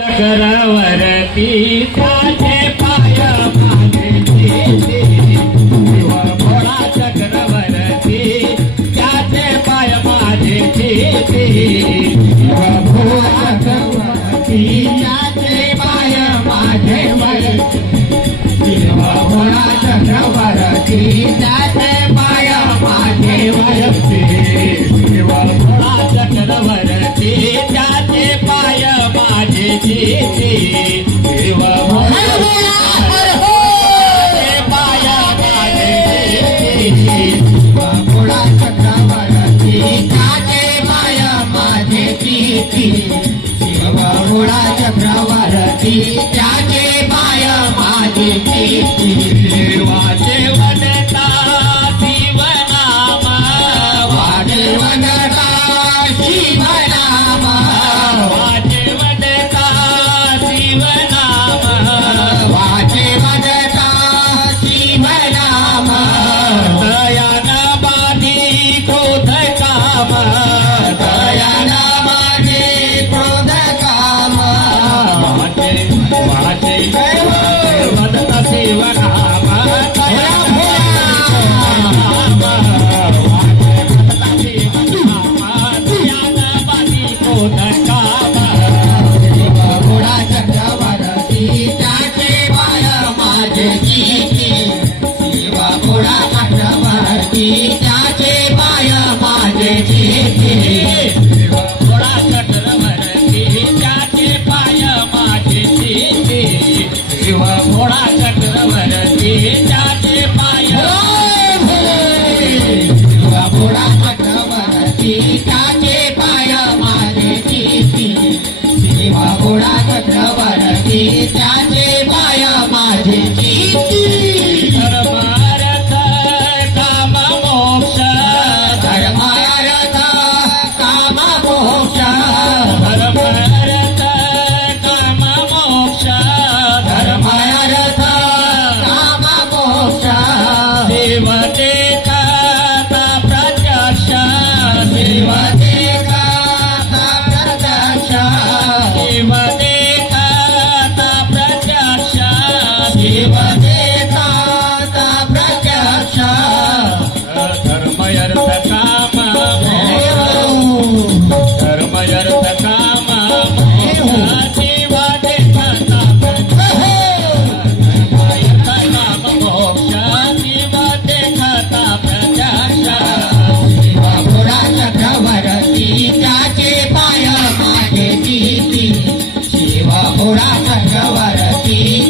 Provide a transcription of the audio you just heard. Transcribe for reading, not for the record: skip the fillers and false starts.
चक्रवर्ती त्याचे पाय माझे चीते शिव भोळा चक्रवर्ती त्याचे पाय माझे चीते शिव भोळा चक्रवर्ती त्याचे पाय माझे शिव भोळा चक्रवर्ती त्याचे पाय माझे वयते शिव भोळा चक्रवर्ती त्याचे पाय माझे चीते शिव भोळा पाय माझे शिव भोळा चक्रवर्ती त्याचे पाय माझे चीते शिव भोळा चक्रवर्ती त्याचे पाय माझे चीते वाचे वदता शिवनाम वाचे वदता शिवनाम वाचे वदता शिवनाम वाचे वदता शिवनाम दयान बाधी क्रोध काम दयान बाधी क्रोध काम वाचे वाचे वदता शिवनाम त्याचे पाय माझे चीते शिव भोळा चक्रवर्ती त्याचे पाय माझे चीते शिव भोळा चक्रवर्ती त्याचे पाय शिव भोळा चक्रवर्ती त्याचे पाय माझे चीते शिव भोळा चक्रवर्ती त्याचे पाय माझे चीते भोळा चक्रवर्ती